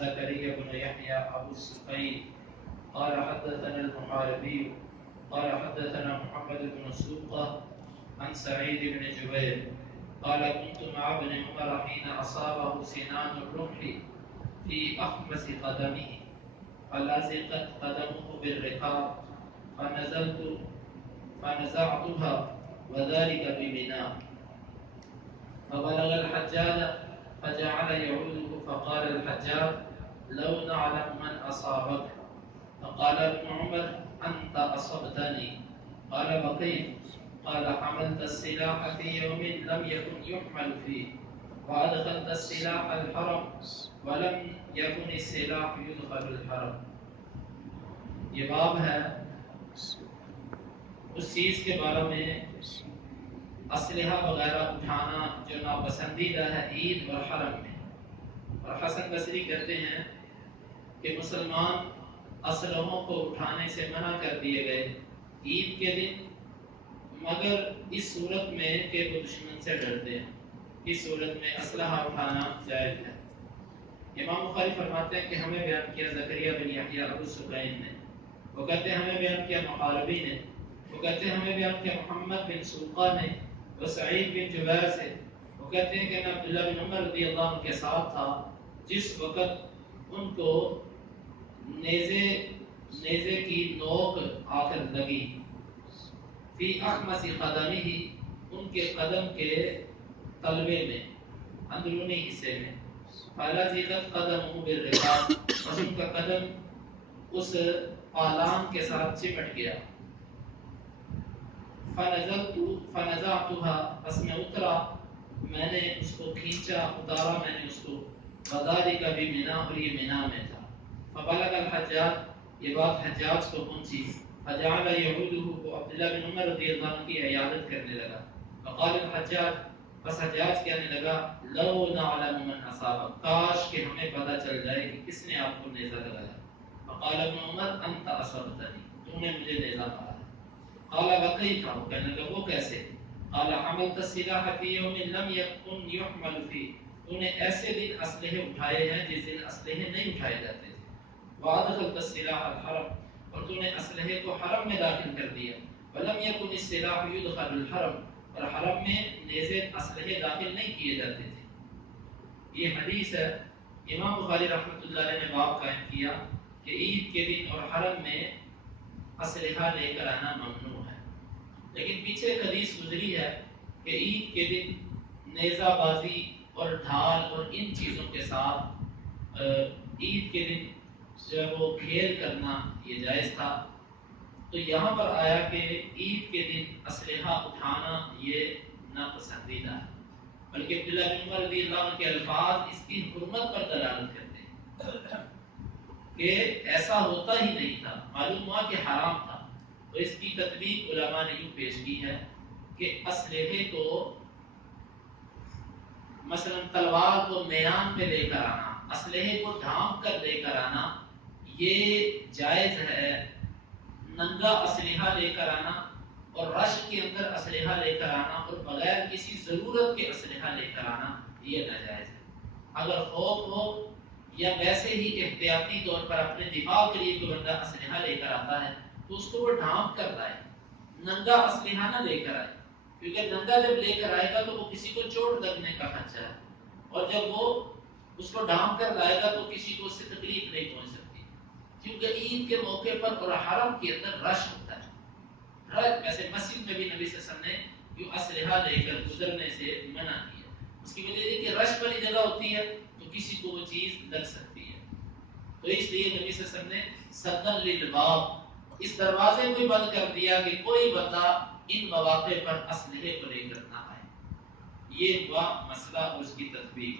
زكريا بن يحيى أبو السقي قال حدثنا المحاربي قال حدثنا محمد بن سوقة عن سعيد بن جبير قال كنت مع ابن عمر حين أصابه سنان الرمح في أخمص قدمه فلزقت قدمه بالرقاب فنزعتها وذلك بمنى فبلغ الحجاج فجعل يعوده فقال الحجاج لو نعلم من أصابك فقال ابن عمر أنت أصبتني قال وكيف قال حملت السلاح في يوم لم يكن يحمل فيه وأدخلت السلاح الحرم ولم يكن السلاح يدخل الحرم. یہ باب ہے اس چیز کے بارے میں اسلحہ وغیرہ اٹھانا جو ناپسندیدہ ہے عید اور حرم میں. اور حسن بصری کہتے ہیں کہ مسلمان اسلحوں کو اٹھانے سے منع کر دیے گئے عید کے دن، مگر اس صورت میں کہ وہ دشمن سے ڈرتے ہیں، اس صورت میں اسلحہ اٹھانا جائز ہے. امام بخاری فرماتے ہیں کہ ہمیں بیان کیا زکریا بن یحییٰ ابو سقین نے، وہ کہتے ہیں ہمیں بیان کیا محاربی نے، وہ کہتے ہیں ہمیں بیان کیا محمد بن سوقہ نے، وہ سعید بن جبیر سے، وہ کہتے ہیں کہ میں عبداللہ بن عمر رضی اللہ عنہ کے ساتھ تھا جس وقت ان کو نیزے کی نوک آ کر لگی فی اخمص قدمہ، ان کے قدم کے تلوے میں، اندرونی حصے میں، فلزقت قدمہ بالرقاب، اور ان کا قدم اس پالان کے ساتھ چمٹ گیا. فنزعتها، پس میں اترا، میں نے اس کو کھینچا، اتارا میں نے اس کو، وذالک بمنی، اور یہ منی میں تھا. فبلغ الحجاج، یہ بات حجاج کو پہنچی، فجعل یعودہ، وہ عبداللہ بن عمر رضی اللہ عنہ کی عیادت کرنے لگا. فقال الحجاج، بس حجاج کہنے لگا لو نعلم من اصابک، کاش کہ ہمیں پتہ چل جائے کہ کس نے آپ کو نیزہ لگایا. فقال ابن عمر انت اصبتنی، تو نے مجھے نیزہ مارا. قال وكيف، وہ کہنے لگا وہ کیسے؟ قال حملت السلاح في يوم لم يكن يحمل فيه، تو نے ایسے دن اسلحے اٹھائے ہیں جس دن اسلحے نہیں اٹھائے جاتے تھے. وادخلت السلاح الحرم، اور تو نے اسلحے کو حرم میں داخل کر دیا. ولم يكن السلاح يدخل الحرم، اور حرم میں نیزے اسلحے داخل نہیں کیے جاتے تھے. یہ حدیث ہے. امام بخاری رحمۃ اللہ علیہ نے باب قائم کیا کہ عید کے دن اور حرم میں اسلحہ لے کر آنا ممنوع ہے. لیکن پیچھے ایک حدیث گزری ہے کہ عید کے دن نیزہ بازی اور ڈھال اور ان چیزوں کے ساتھ عید کے دن جو ہے وہ کھیل کرنا یہ جائز تھا. تو یہاں پر آیا کہ عید کے دن اسلحہ اٹھانا یہ ناپسندیدہ ہے، بلکہ عبداللہ بن عمر رضی اللہ عنہ کے الفاظ اس کی حرمت پر دلالت کرتے ہیں کہ ایسا ہوتا ہی نہیں تھا، معلوم ہوا کہ حرام تھا. تو اس کی تطبیق علماء نے یوں پیش کی ہے کہ اسلحے کو مثلا تلوار کو میدان پہ لے کر آنا، اسلحے کو ڈھانپ کر لے کر آنا یہ جائز ہے. ننگا اسلحہ لے کر آنا اور رشک کے اندر اسلحہ لے کر آنا اور بغیر کسی ضرورت کے اسلحہ لے کر آنا یہ ناجائز ہے. اگر خوف ہو یا ویسے ہی احتیاطی طور پر اپنے دفاع کے لیے کوئی بندہ اسلحہ لے کر آتا ہے تو اس کو وہ ڈھانپ کر لائے، ننگا اسلحہ نہ لے کر آئے، کیونکہ ننگا جب لے کر آئے گا تو وہ کسی کو چوٹ لگنے کا خدشہ ہے، اور جب وہ اس کو ڈھانپ کر لائے گا تو کسی کو اس سے تکلیف نہیں پہنچ سکتی. کیونکہ عید کے موقع پر اور حرم کے اندر رش ہوتا ہے. ویسے مسجد میں بھی نبی صلی اللہ علیہ وسلم نے یوں اسلحہ لے کر گزرنے سے منع کیا. اس کی وجہ یہ کہ رش والی جگہ ہوتی ہے تو کسی کو وہ چیز لگ سکتی ہے. تو اس لیے نبی صلی اللہ علیہ وسلم نے سدن للباب، اس دروازے کو بند کر دیا کہ کوئی بندہ ان مواقع پر اسلحے کو لے کر نہ آئے. یہ ہوا مسئلہ اور اس کی تطبیق.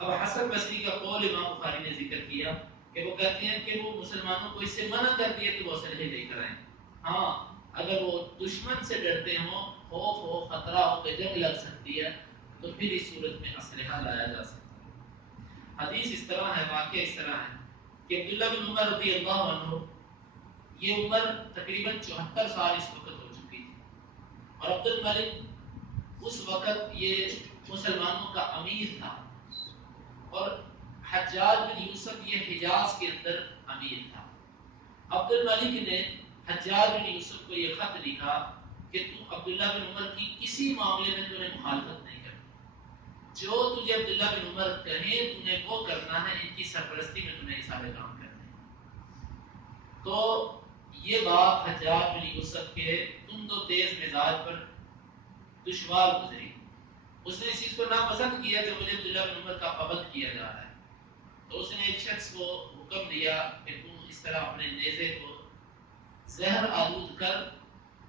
اب حسن بصری کا قول امام بخاری نے ذکر کیا کہ وہ کہتے ہیں کہ وہ مسلمانوں کو اس سے منع کر دیا کہ وہ اسلحے لے کر آئیں. ہاں اگر وہ دشمن سے ڈرتے ہوں، خوف ہو، خطرہ ہو کہ جنگ لگ سکتی ہے تو پھر اس صورت میں اسلحہ لایا جا سکتا ہے. حدیث اس طرح ہے، واقعہ اس طرح ہے کہ عبداللہ بن عمر رضی اللہ عنہ، یہ عمر تقریباً 74 سال اس وقت ہو چکی تھی، اور عبد الملک اس وقت یہ مسلمانوں کا امیر تھا، اور حجاج حجاج بن یوسف یہ حجاز کے اندر امیر تھا. عبد الملک نے حجاج بن یوسف کو یہ خط لکھا کہ تو عبداللہ بن عمر کی کسی معاملے میں تو نے مخالفت نہیں کرنی، جو تجھے عبداللہ بن عمر کہیں تو نے وہ کرنا ہے، ان کی سرپرستی میں تو نے یہ سارے کام کرنے ہیں. تو یہ بات حجاج بن یوسف کے تند و تیز مزاج پر دشوار گزری. اس نے اس چیز کو ناپسند کیا کہ مجھے عبداللہ بن عمر کا پابند کیا جا رہا ہے. تو اس نے ایک شخص کو حکم دیا کہ تم اس طرح اپنے نیزے کو زہر آلود کر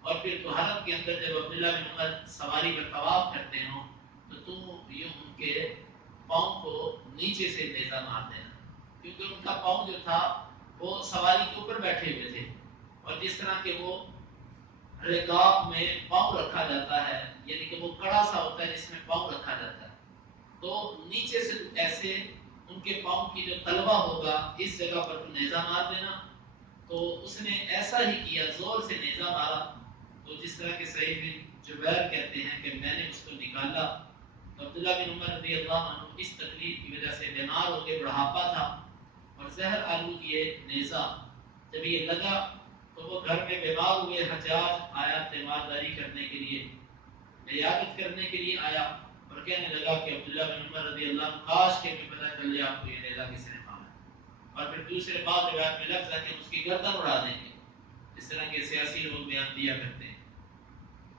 اور پھر تو حرم کے اندر جب عبداللہ بن عمر سواری پر طواف کرتے ہوں تو تم یوں ان کے پاؤں کو نیچے سے نیزہ مار دینا، کیونکہ ان کا پاؤں جو تھا وہ سواری کے اوپر بیٹھے ہوئے تھے، اور جس طرح کہ وہ رکاب میں پاؤں رکھا جاتا ہے، یعنی کہ وہ کڑا سا ہوتا ہے جس میں پاؤں رکھا جاتا ہے، تو نیچے سے ایسے ان کے پاؤں کی جو تلوا ہوگا اس جگہ پر تو نیزہ مار دینا. تو اس نے ایسا ہی کیا، زور سے نیزہ مارا. تو جس طرح کہ سعید بن جبیر کہتے ہیں کہ میں نے اس کو نکالا تو عبداللہ بن عمر رضی اللہ عنہ اس تکلیف کی وجہ سے بیمار ہو کے بڑھاپا تھا، اور زہر آلود یہ نیزہ جب یہ لگا تو وہ گھر میں بیمار ہوئے. حجاج آیا تیمارداری کرنے کے لیے، عیادت کرنے کے لیے آیا اور کہنے لگا کہ عبداللہ بن عمر رضی اللہ عنہ کاش کہ میں پتہ چل جائے آپ کو یہ نیزہ کس نے مارا. اور پھر دوسرے بعض روایت میں لفظ ہے کہ اس کی گردن اڑا دیں گے، اس طرح کے سیاسی لوگ بیان دیا کرتے ہیں.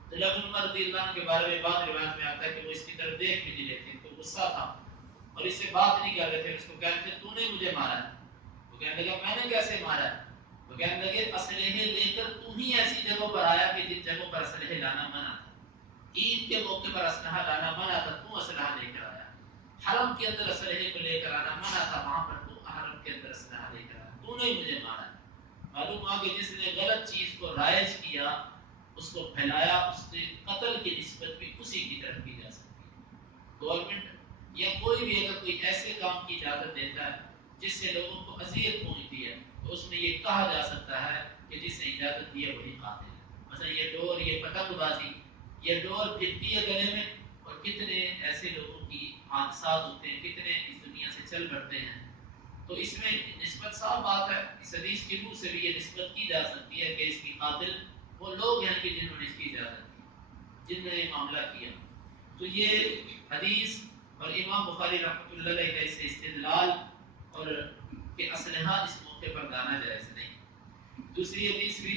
عبداللہ بن عمر رضی اللہ عنہ کے بارے میں بعض روایت میں آتا ہے کہ وہ اس کی طرف دیکھ بھی نہیں رہے تھے، تو غصہ تھا اور اس سے بات نہیں کر رہے تھے. اس کو کہتے تھے تو نے مجھے مارا ہے. وہ کہنے لگا میں نے کیسے مارا ہے؟ وہ کہنے لگے اسلحے لے کر تو ہی ایسی جگہوں پر آیا کہ جن جگہوں پر اسلحے لانا منع تھا. عید کے موقع پر اسلحہ لانا منع تھا، تو اسلحہ لے کر آیا. حرم کے اندر اسلحے کو لے کر آنا منع تھا، وہاں پر تو حرم کے اندر اسلحہ لے کر آیا. تو نے مجھے مارا ہے. معلوم ہوا کہ جس نے غلط چیز کو رائج کیا، اس کو پھیلایا، اس سے قتل کی نسبت بھی اسی کی طرف کی جا سکتی ہے. گورنمنٹ یا کوئی بھی اگر کوئی ایسے کام کی اجازت دیتا ہے جس سے لوگوں کو اذیت پہنچتی ہے تو اس میں یہ کہا جا سکتا ہے کہ جس نے اجازت دی ہے وہی قاتل ہے. مثلا یہ ڈور، یہ پتنگ بازی، یہ ڈور پھرتی ہے گلے میں، اور کتنے ایسے لوگوں کی حادثات ہوتے ہیں، کتنے اس دنیا سے چل بڑھتے ہیں. تو اس میں نسبت صاف بات ہے، اس حدیث کی روح سے بھی یہ نسبت کی جا سکتی ہے کہ اس کی قاتل وہ لوگ ہیں کہ جنہوں نے اس کی اجازت دی، جن نے یہ معاملہ کیا. تو یہ حدیث اور امام بخاری رحمۃ اللہ علیہ کا اس سے استدلال اور کہ اسلحہ اس موقع پر لانا جائز نہیں. دوسری حدیث بھی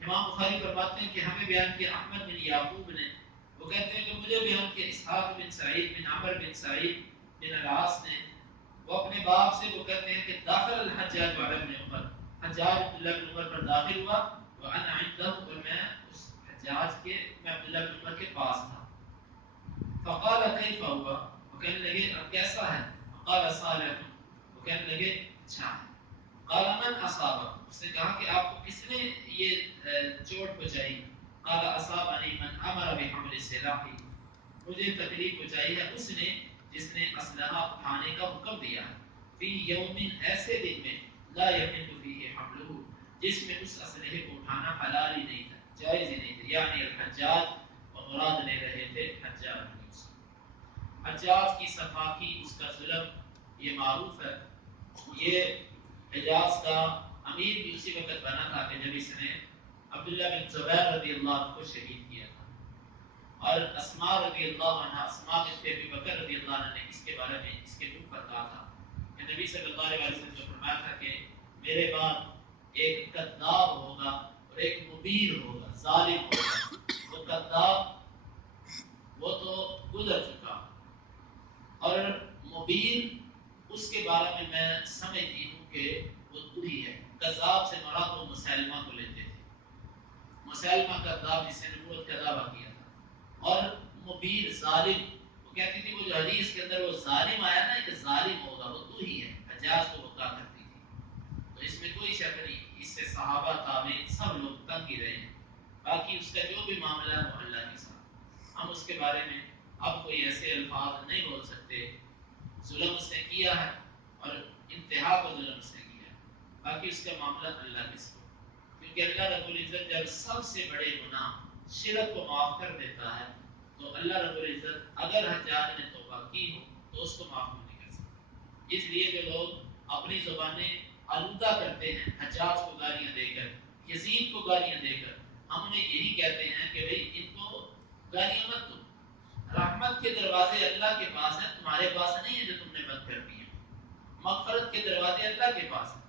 امام بخاری فرماتے ہیں کہ ہمیں بیان کیا احمد بن یعقوب نے، وہ کہتے ہیں کہ مجھے بیان کیا اسحاق بن سعید بن عمر بن سعید بن العاص نے، وہ اپنے باپ سے وہ کہتے ہیں کہ داخل الحجاج علی ابن عمر، حجاج عبداللہ بن عمر پر داخل ہوا، وانا عنده، اور میں اس حجاج کے، میں عبداللہ بن عمر کے پاس تھا. فقال کیف ہوا، وہ کہنے لگے اب کیسا ہے؟ فقال صالح، وہ کہنے لگے اچھا ہے. قال من اصابہ، اس نے کہا کہ آپ کو کس نے یہ چوٹ پہنچائی؟ قال اصابنی من امر بحمل السلاح، مجھے تکلیف پہنچائی ہے اس نے جس نے اسلحہ اٹھانے کا حکم دیا ہے. فی یوم، ایسے دن میں، لا یحل فیہ حملہ، جس میں اس اسلحے کو اٹھانا حلال ہی نہیں تھا، جائز ہی نہیں تھا. یعنی الحجاج، اور مراد لے رہے تھے حجاج بن یوسف. حجاج کی صفاقی، اس کا ظلم یہ معروف ہے. یہ حجاز کا امیر بھی اسی وقت بنا تھا کہ جب اس نے عبداللہ بن زبیر رضی اللہ عنہ کو شہید کیا تھا. اور اسماء رضی اللہ عنہ، اسماء بنت ابی بکر رضی اللہ عنہ نے اس کے بارے میں اس کے منہ پر کہا تھا کہ نبی صلی اللہ علیہ وسلم نے فرمایا تھا کہ میرے بعد ایک کذاب ہوگا اور ایک مبیر ہوگا، ظالم ہوگا. وہ کذاب وہ تو گزر چکا، اور مبیر اس کے بارے میں میں سمجھتی ہوں کہ وہ تو ہی ہے. کذاب سے مراد وہ مسلمہ کو لیتے تھے، مسلمہ کذاب جس نے نبوت کا دعویٰ کیا تھا. اور مبیر ظالم، وہ کہتی تھی وہ جو حدیث کے اندر وہ ظالم آیا نا کہ ظالم ہوگا، وہ تو ہی ہے. حجاز کو وہ کہا کرتی تھی. تو اس میں کوئی شک نہیں، اس سے صحابہ تابعین سب لوگ تنگ ہی رہے ہیں. باقی اس کا جو بھی معاملہ ہے وہ اللہ کے ساتھ، ہم اس کے بارے میں اب کوئی ایسے الفاظ نہیں بول سکتے. ظلم اس نے کیا ہے اور انتہا کو ظلم اس نے کیا ہے، باقی اس کا معاملہ اللہ کے ساتھ. کیونکہ اللہ رب العزت جب سب سے بڑے گناہ شرک کو معاف کر دیتا ہے تو اللہ رب العزت اگر حجاج نے توبہ کی ہو تو اس کو معاف نہیں کر سکتا. اس لیے جو لوگ اپنی زبانیں آلودہ کرتے ہیں حجاج کو گالیاں دے کر، یزید کو گالیاں دے کر، ہم انہیں یہی کہتے ہیں کہ بھئی ان کو گالیاں مت دو، رحمت کے دروازے اللہ کے پاس ہیں، تمہارے پاس نہیں ہے جو تم نے بند کر دیے، مغفرت کے دروازے اللہ کے پاس ہیں،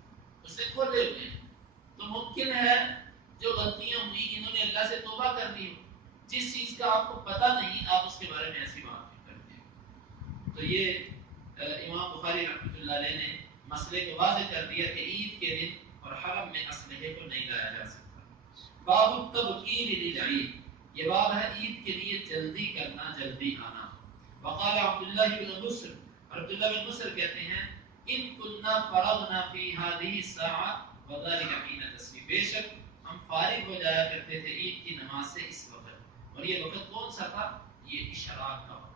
اس سے کھولے ہوئے ہیں، تو ممکن ہے جو غلطیاں ہوئی انہوں نے اللہ سے توبہ کر لی ہو، جس چیز کا آپ کو پتہ نہیں آپ اس کے بارے میں ایسی بات نہیں کرتے ہیں۔ تو یہ امام بخاری رحمۃ اللہ علیہ نے مسئلے کو واضح کر دیا کہ عید کے دن اور حرم میں اسلحے کو نہیں لایا جا سکتا۔ باب التبکیر للعید، یہ باب ہے عید کے لیے جلدی کرنا، جلدی آنا۔ وقال عبداللہ بن مسر، عبداللہ بن مسر کہتے ہیں ان كنا فرغنا في هذه الساعة وذلك حين تسبيح، بے شک ہم فارغ ہو جایا کرتے تھے عید کی نماز سے اس وقت، اور یہ وقت کون سا تھا؟ یہ اشراق کا وقت،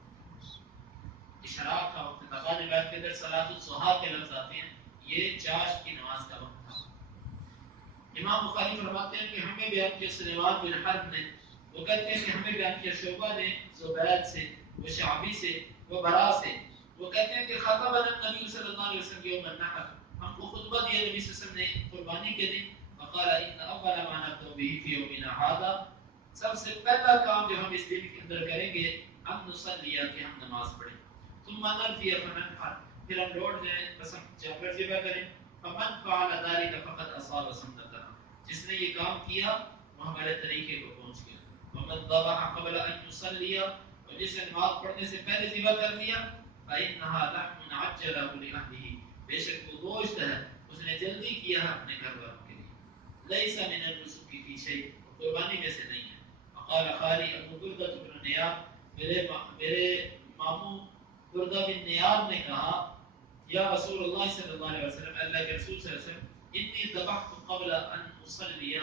اشراق کا وقت تھا۔ بعض روایت کے اندر صلاۃ الضحیٰ کے لفظ آتے ہیں، یہ چاشت کی نماز کا وقت تھا۔ امام بخاری فرماتے ہیں کہ ہمیں بیان کیا سلیمان بن حرب نے، وہ کہتے ہیں کہ ہمیں بیان کیا شعبہ نے زبید سے، وہ شعبی سے، وہ برا سے، وہ کہتے ہیں کہ خطبنا نبی صلی اللہ علیہ وسلم یوم النحر، ہم کو خطبہ دیا نبی صلی اللہ علیہ وسلم نے قربانی کے دن، فقال ان اول ما نبدأ به في يومنا هذا، سب سے پہلا کام جو ہم اس دن کے اندر کریں گے ان نصلی، کہ ہم نماز پڑھیں، ثم نرجع فننحر، پھر ہم لوٹ جائیں بس ہم جانور ذبح کریں، فمن فعل ذلك فقد اصاب سنتنا، جس نے یہ کام کیا وہ ہمارے طریقے کو پہنچ گیا، ومن ذبح قبل ان يصلي، اور جس نے نماز پڑھنے سے پہلے ذبح کر دیا، فإنها لحم عجله لأهله، بے شک وہ گوشت ہے اس نے جلدی کیا ہے اپنے گھر والوں کے لیے، ليس من النسك في شيء، قربانی میں سے نہیں ہے۔ وقال خالي ابو بردہ بن نیاب، میرے ماموں بردہ بن نیاب نے کہا یا رسول اللہ صلی اللہ علیہ وسلم، اللہ کے رسول صلی اللہ علیہ وسلم، انی ذبحت قبل ان اصلی،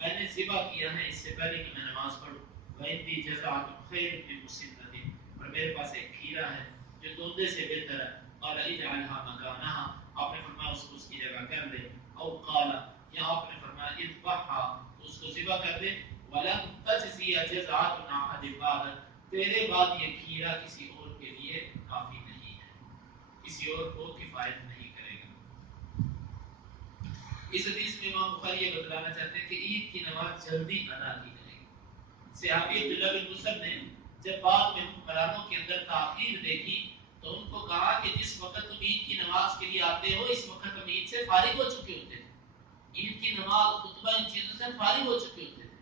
میں نے ذبح کیا ہے اس سے پہلے کہ میں نماز پڑھوں، وعندی جزعۃ خیر من مسنۃ، اور میرے پاس ایک کھیرا ہے جو دوندے سے بہتر ہے، قال اجعلها مکانها، آپ نے فرمایا اس کو اس کی جگہ کر دے، او قال، یا آپ نے فرمایا اذبحها، تو اس کو ذبح کر دے، ولن تجزی جزعۃ احد بعد، تیرے بعد یہ کھیرا کسی اور کے لیے کافی نہیں ہے، کسی اور کو کفایت نہیں کرے گا۔ اس حدیث میں امام بخاری یہ بتلانا چاہتے ہیں کہ عید کی نماز جلدی ادا کی جائے گی۔ صحابی عبداللہ بن مسعود نے جب بعد میں حکمرانوں کے اندر تاخیر دیکھی تو ان کو کہا کہ جس وقت تم عید کی نماز کے لیے آتے ہو اس وقت ہم عید سے فارغ ہو چکے ہوتے تھے، عید کی نماز خطبہ ان چیزوں سے فارغ ہو چکے ہوتے تھے،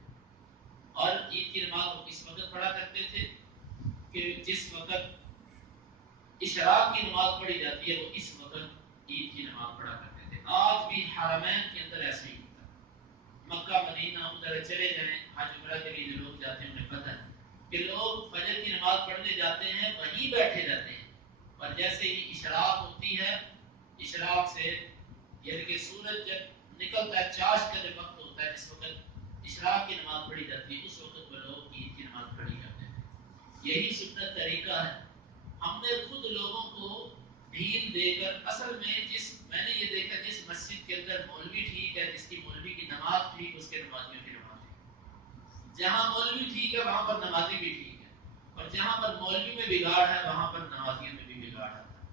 اور عید کی نماز وہ اس وقت پڑھا کرتے تھے کہ جس وقت اشراق کی نماز پڑھی جاتی ہے وہ اس وقت عید کی نماز پڑھا کرتے تھے۔ آج بھی حرمین کے اندر ایسے ہی ہوتا ہے، مکہ مدینہ ادھر چلے جائیں، حج عمرہ کے لیے جو لوگ جاتے ہیں انہیں پتہ ہے کہ لوگ فجر کی نماز پڑھنے جاتے ہیں وہیں بیٹھے رہتے ہیں، اور جیسے ہی اشراق ہوتی ہے، اشراق سے یعنی کہ سورج جب نکلتا ہے، چاش کا جب وقت ہوتا ہے جس وقت اشراق کی نماز پڑھی جاتی ہے اس وقت وہ لوگ عید کی نماز پڑھی کرتے ہیں۔ یہی سنت طریقہ ہے، ہم نے خود لوگوں کو ڈھیل دے کر، اصل میں میں نے یہ دیکھا جس مسجد کے اندر مولوی ٹھیک ہے، جس کی مولوی کی نماز ٹھیک، اس کے نمازیوں کی نماز ٹھیک، جہاں مولوی ٹھیک ہے وہاں پر نمازی بھی ٹھیک ہے، اور جہاں پر مولوی میں بگاڑ ہے وہاں پر نمازیوں میں بھی بگاڑ آتا ہے،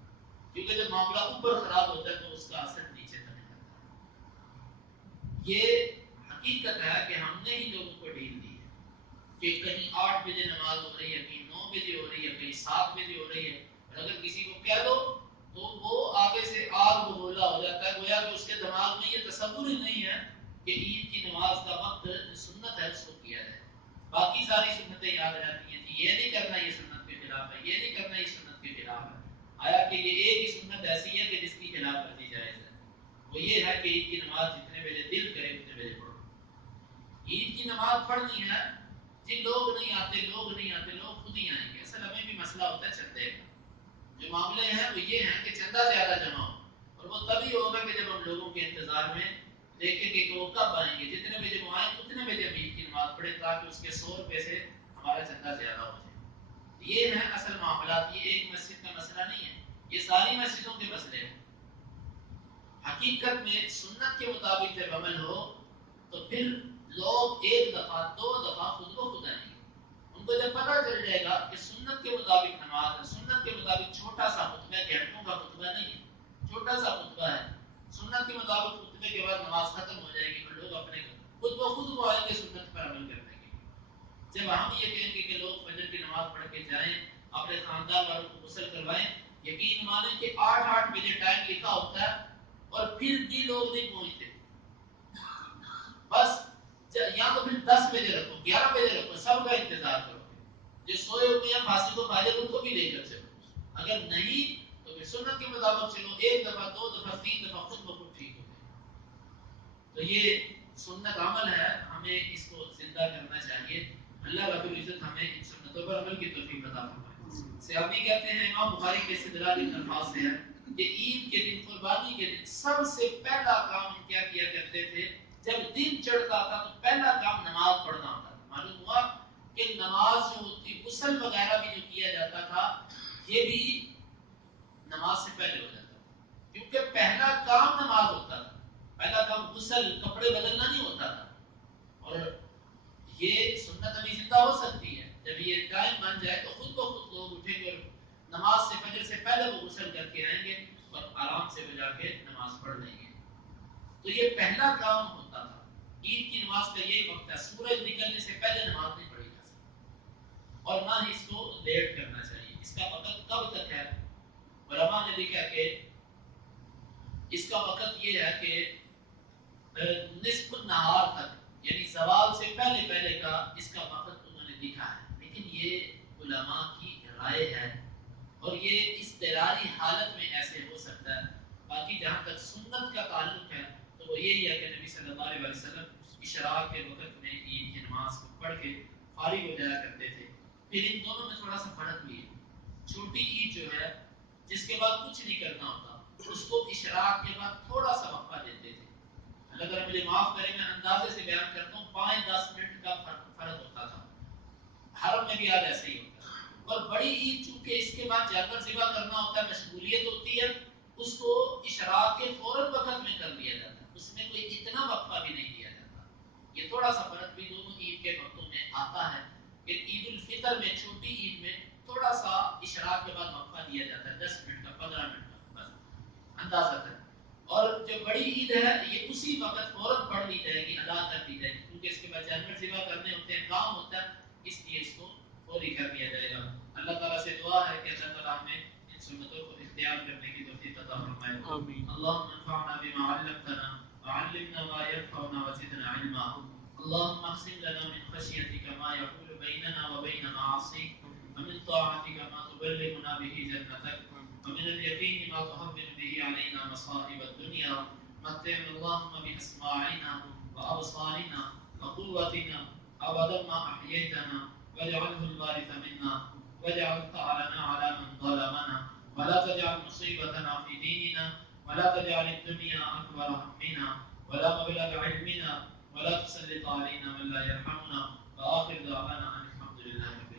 کیونکہ جب معاملہ اوپر خراب ہوتا ہے تو اس کا اثر نیچے تک جاتا ہے۔ یہ حقیقت ہے کہ ہم نے ہی لوگوں کو ڈھیل دی ہے کہ کہیں 8 بجے نماز ہو رہی ہے، کہیں 9 بجے ہو رہی ہے، کہیں 7 بجے ہو رہی ہے، اور اگر کسی کو کہہ دو تو وہ آگے سے آگ بگولا ہو جاتا ہے، گویا کہ اس کے دماغ میں یہ تصور ہی نہیں ہے کہ عید کی نماز کا وقت سنت ہے اس کو کیا جائے، باقی ساری سنتیں یاد رہتی ہیں کہ یہ نہیں کرنا یہ سنت کے خلاف ہے، یہ نہیں کرنا یہ سنت کے خلاف ہے، آیا کہ یہ ایک ہی سنت ایسی ہے کہ جس کی خلاف ورزی جائز ہے، وہ یہ ہے کہ عید کی نماز جتنے بجے دل کرے اتنے بجے پڑھو۔ عید کی نماز پڑھنی ہے، جی لوگ نہیں آتے، لوگ خود ہی آئیں گے، اصل ہمیں بھی مسئلہ ہوتا ہے چندے کا، جو معاملے ہیں وہ یہ ہیں کہ چندہ زیادہ جمع ہو، اور وہ تبھی ہوگا کہ جب ہم لوگوں کے انتظار میں دیکھیں کہ وہ کب آئیں گے، جتنے بجے وہ آئیں اتنے بجے ہم عید کی نماز پڑھیں تاکہ اس کے 100 روپے سے ہمارا چندہ زیادہ ہو جائے۔ یہ ہیں اصل معاملات، یہ ایک مسجد کا مسئلہ نہیں ہے، یہ ساری مسجدوں کے مسئلے ہیں۔ حقیقت میں سنت کے مطابق جب عمل ہو تو پھر لوگ ایک دفعہ 2 دفعہ خود کو خود آئیں گے، ان کو جب پتہ چل جائے گا کہ سنت کے مطابق نماز ہے، سنت کے مطابق چھوٹا سا خطبہ، گھنٹوں کا خطبہ نہیں ہے، چھوٹا سا خطبہ ہے، سنت کے مطابق خطبے کے بعد نماز ختم ہو جائے گی اور لوگ اپنے خود بخود وہ آئیں گے سنت پر عمل کرنے کے لیے۔ جب ہم یہ کہیں گے کہ لوگ فجر کی نماز پڑھ کے جائیں، اپنے خاندان والوں کو غسل کروائیں، یقین مانیں کہ 8 بجے ٹائم لکھا ہوتا ہے اور پھر بھی لوگ نہیں پہنچتے۔ بس یا تو پھر 10 بجے رکھو، 11 بجے رکھو، سب کا انتظار کرو، جو سوئے ہوئے ہیں پھانسی کو فاجر ان کو بھی لے کر چلو، اگر نہیں تو پھر سنت کے مطابق چلو، 1 دفعہ 2 دفعہ 3 دفعہ خود بخود ٹھیک ہو جائے۔ تو یہ سنت عمل ہے، ہمیں اس کو زندہ کرنا چاہیے۔ اللہ رب العزت ہمیں ان سنتوں پر عمل کی توفیق عطا فرمائے۔ صحابی کہتے ہیں، امام بخاری کے استدلال ان الفاظ سے ہے کہ عید کے دن، قربانی کے دن سب سے پہلا کام ہم کیا کیا کرتے تھے؟ جب دن چڑھتا تھا تو پہلا کام نماز پڑھنا ہوتا تھا۔ معلوم ہوا کہ نماز جو ہوتی، غسل وغیرہ بھی جو کیا جاتا تھا یہ بھی نماز سے پہلے ہو جاتا تھا، کیونکہ پہلا کام نماز ہوتا تھا، پہلا کام غسل کپڑے بدلنا نہیں ہوتا تھا۔ اور یہ سنت ابھی زندہ ہو سکتی ہے، جب یہ ٹائم بن جائے تو خود بخود لوگ اٹھیں گے اور نماز سے فجر سے پہلے وہ غسل کر کے آئیں گے اور آرام سے وہ جا کے نماز پڑھ لیں گے۔ تو یہ پہلا کام ہوتا تھا۔ عید کی نماز کا یہی وقت ہے، سورج نکلنے سے پہلے نماز نہیں پڑھی جا سکتی اور نہ ہی اس کو لیٹ کرنا چاہیے۔ اس کا وقت کب تک ہے؟ علماء نے لکھا کہ اس کا وقت یہ ہے کہ نصف النہار تک، یعنی زوال سے پہلے پہلے کا اس کا وقت انہوں نے لکھا ہے، لیکن یہ علماء کی رائے ہے اور یہ اضطراری حالت میں ایسے ہو سکتا ہے۔ باقی جہاں تک سنت کا تعلق ہے تو وہ یہی ہے کہ نبی صلی اللہ علیہ وسلم اشراق کے وقت میں عید کی نماز کو پڑھ کے فارغ ہو جایا کرتے تھے۔ پھر ان دونوں میں تھوڑا سا فرق بھی ہے۔ چھوٹی عید جو ہے جس کے بعد کچھ نہیں کرنا ہوتا، اس کو اشراق کے بعد تھوڑا سا وقفہ دیتے تھے۔ اللہ تعالیٰ مجھے معاف کرے، میں اندازے سے بیان کرتا ہوں، 5-10 منٹ کا فرق ہوتا تھا۔ حرم میں بھی آج ایسے ہی ہوتا ہے۔ اور بڑی عید چونکہ اس کے بعد جانور ذبح کرنا ہوتا ہے، مشغولیت ہوتی ہے، اس کو اشراق کے فوراً وقت میں کر لیا جاتا ہے، اس میں کوئی اتنا وقفہ بھی نہیں دیا جاتا۔ یہ تھوڑا سا فرق بھی دونوں عید کے وقتوں میں آتا ہے کہ عید الفطر میں، چھوٹی عید میں تھوڑا سا اشراق کے بعد وقفہ دیا جاتا ہے، 10 منٹ کا، 15 منٹ کا، بس اندازہ ہے۔ اور جو بڑی عید ہے یہ اسی وقت فوراً پڑھ لی جائے گی، ادا کر دی جائے گی، کیونکہ اس کے بعد جانور ذبح کرنے ہوتے ہیں، کام ہوتا ہے، اس لیے اس کو فوری کر دیا جائے گا۔ اللہ تعالیٰ سے دعا ہے کہ اللہ تعالیٰ ہمیں ان سنتوں کو اختیار کرنے کی توفیق عطا فرمائے۔ آمین۔ اللهم انفعنا بما علمتنا وعلمنا ما ينفعنا وزدنا علما۔ اللهم اقسم لنا من خشيتك ما يحول بيننا وبين معاصيك، ومن طاعتك ما تبلغنا به جنتك، ومن اليقين ما تهون به علينا مصائب الدنيا، متعنا اللهم بأسماعنا وأبصارنا وقوتنا أبدا ما أحييتنا، واجعله الوارث منا، واجعل ثأرنا على من ظلمنا، ولا تجعل مصيبتنا في ديننا، ولا تجعل الدنيا أكبر همنا ولا مبلغ علمنا، ولا تسلط علينا من لا يرحمنا، وآخر دعوانا أن الحمد لله رب العالمين۔